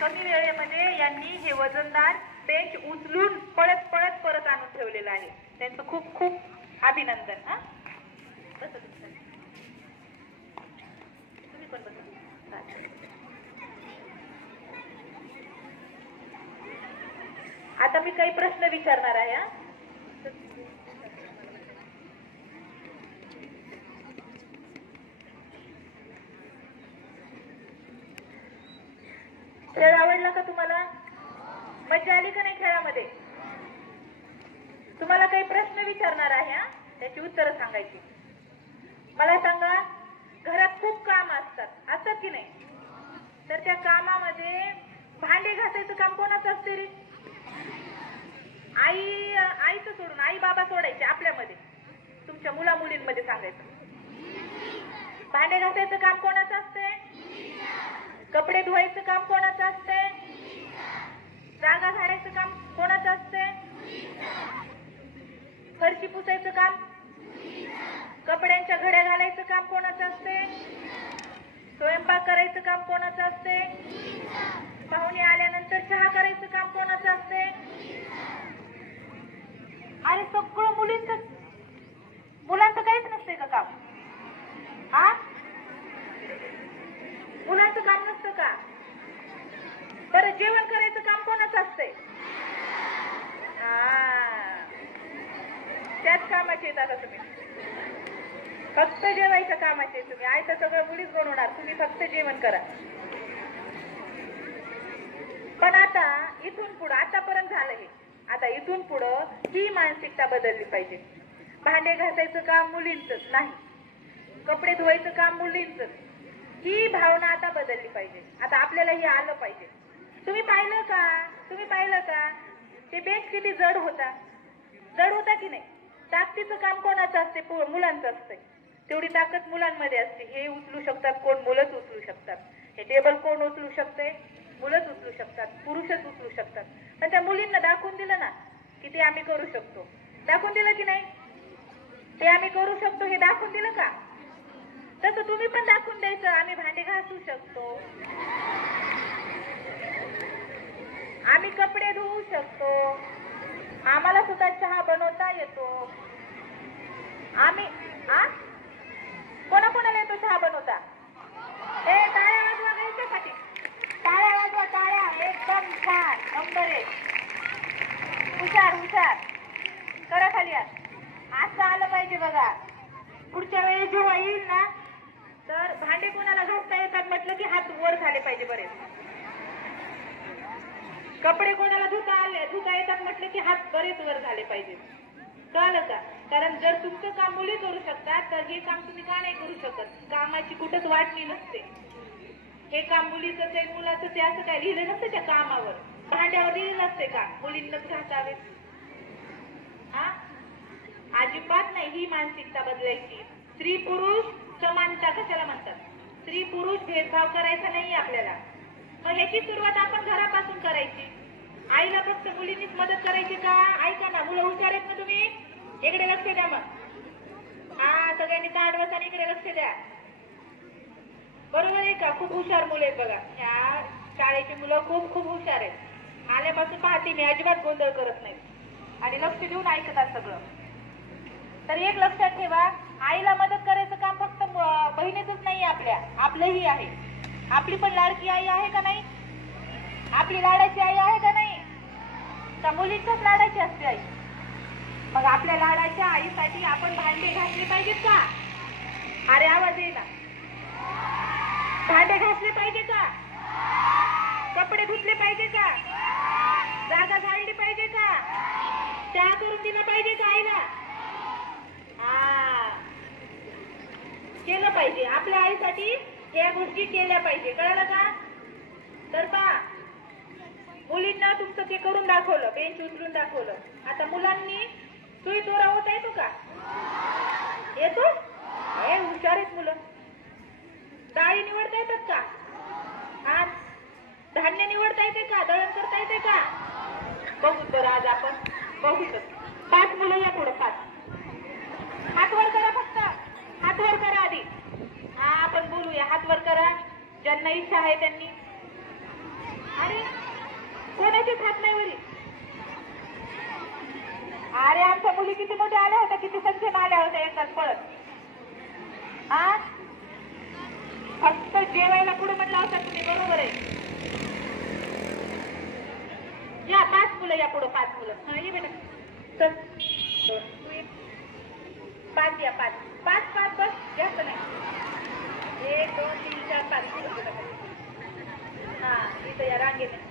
कमी वेळेमध्ये यांनी हे वजनदार बेंच उचलून पळत पळत परत आणून ठेवलेलं आहे. त्यांचं खूप खूप अभिनंदन. हा तुम्ही पण बसा. आता मी काही प्रश्न विचारणार आहे. खेळ आवडला का तुम्हाला? मजा आली का नाही खेळामध्ये? तुम्हाला काही प्रश्न विचारणार आहे. त्याची उत्तरं सांगायची. मला सांगा, घरात खूप काम असतात की नाही? तर त्या कामामध्ये भांडे घासायचं काम कोणाचं असते रे? आईचं सोडून, आई बाबा सोडायचे आपल्यामध्ये, तुमच्या मुला मुलींमध्ये सांगायचं. भांडे घासायचं काम कोणाचं असते? कपडे धुवायचं काम कोणाचं असते? जागा झाडायचं काम कोणाचं असते? फरशी पुसायचं काम, कपड्यांच्या घड्या घालायचं काम कोणाचं असते? स्वयंपाक करायचं काम कोणाचं असते? पाहुणे आल्यानंतर चहा करायचं काम कोणाचं असते? अरे सगळं मुलींचं. मुलांचं काहीच नसते का काम? मुलांचं काम नसतं का? बरं, जेवण करायचं काम कोणाचं असतंय? त्याच कामाचे येत. आता तुम्ही फक्त जेवायच्या कामाचे. तुम्ही आयतं सगळं मुलीच बनवणार, तुम्ही फक्त जेवण करा. पण आता इथून पुढं, आतापर्यंत झालं हे, आता इथून पुढं ही मानसिकता बदलली पाहिजे. भांडे घासायचं काम मुलींचंच नाही, कपडे धुवायचं काम मुलींचंच, ही भावना आता बदलली पाहिजे. आता आपल्याला हे आलं पाहिजे. तुम्ही पाहिलं का ते बेंच किती जड होता की नाही? ताकदीचं काम कोणाचं असते? मुलांचं असते. तेवढी ताकद मुलांमध्ये असते. हे उचलू शकतात कोण? मुलंच उचलू शकतात. हे टेबल कोण उचलू शकते? मुलंच उचलू शकतात, पुरुषच उचलू शकतात. पण त्या मुलींना दाखवून दिलं ना की ते आम्ही करू शकतो. दाखवून दिलं की नाही? ते आम्ही करू शकतो हे दाखवून दिलं का? तसं तुम्ही पण दाखवून द्यायचं, आम्ही भांडे घासू शकतो, आम्ही कपडे धुवू शकतो, आम्हाला सुद्धा चहा बनवता येतो. आम्ही कोणाकोणाला येतो चहा बनवता? टाळ्या वाजवा घ्यायच्यासाठी. टाळ्या वाजवा, टाळ्या. एकदम छान, नंबर 1. हुशार करा खाली. असं आलं पाहिजे बघा. पुढच्या वेळी जेव्हा येईल ना, तर भांडे कोणाला घासता येतात म्हटलं की हात वर झाले पाहिजे बरेच. कपडे कोणाला धुता येतात म्हटलं की हात बरेच वर झाले पाहिजे. कळलं का? कारण जर तुमचं काम मुली करू शकतात तर हे काम तुम्ही का नाही करू शकत? कामाची कुठंच वाटणी नसते. हे काम मुलीचं ते मुलाचं ते असं काय लिहिलं नसतं त्या कामावर, भांड्यावर लिहिलं नसते का मुलींनाच घासावे? अजिबात नाही. ही मानसिकता बदलायची. स्त्री पुरुष समानता कशाला म्हणतात? स्त्री पुरुष भेदभाव करायचा नाही आपल्याला. मग याची सुरुवात आपण घरापासून करायची. आईला फक्त मुलींनीच मदत करायची का? ऐका ना, मुलं हुशार आहेत ना तुम्ही? इकडे लक्ष द्या. मग सगळ्यांनी ताट बसा आणि इकडे लक्ष द्या. बरोबर आहे का? खूप हुशार मुलं आहेत बघा. ह्या शाळेची मुलं खूप खूप हुशार आहेत. आल्यापासून पाहते मी, अजिबात गोंधळ करत नाहीत आणि लक्ष देऊन ऐकतात सगळं. तर एक लक्षात ठेवा, आईला मदत करायचं काम फक्त बहिणीचंच नाही, आपलंही आहे. आपली पण लाडकी आई आहे का नाही? आपली लाडाची आई आहे का नाही? त्या मुलींच्याच लाडाची असते आई. मग आपल्या लाडाच्या आईसाठी आपण भांडे घासले पाहिजेत का? अरे आवाज येईल ना. भांडे घासले पाहिजे का? कपडे धुतले पाहिजे का? जागा झाडली पाहिजे का? चहा करून दिला पाहिजे का आईला? केलं पाहिजे. आपल्या आईसाठी या गोष्टी केल्या पाहिजे. कळलं का? तर मुलींना तुमचं ते करून दाखवलं, बेंच उचलून दाखवलं. आता मुलांनी सुई दोरा होता येतो का? येतो? हुशार आहेत मुलं. डाळी निवडता येतात का? धान्य निवडता येते का? दळण करता येते का? बघू बरं, आज आपण बघूच. 5 मुलं या पुढं. 5 हात वर करा. फक्त हात वर करा आधी. आपण बोलूया. हात वर करा ज्यांना इच्छा आहे त्यांनी. अरे कोणाचीच हात नाही वरी. अरे आमच्या मुली किती मोठ्या आल्या होत्या, किती संख्येन आल्या होत्या एकदाच पळत. हा फक्त जेवायला पुढे म्हणला होता तुम्ही, बरोबर आहे. या 5 मुलं या पुढं, 5 मुलं. हा ये बेटा चल. 2 तू ये. 5 या 5 5 5 बस, जास्त नाही. 1 2 3 4 5 हा इथं या रांगेने.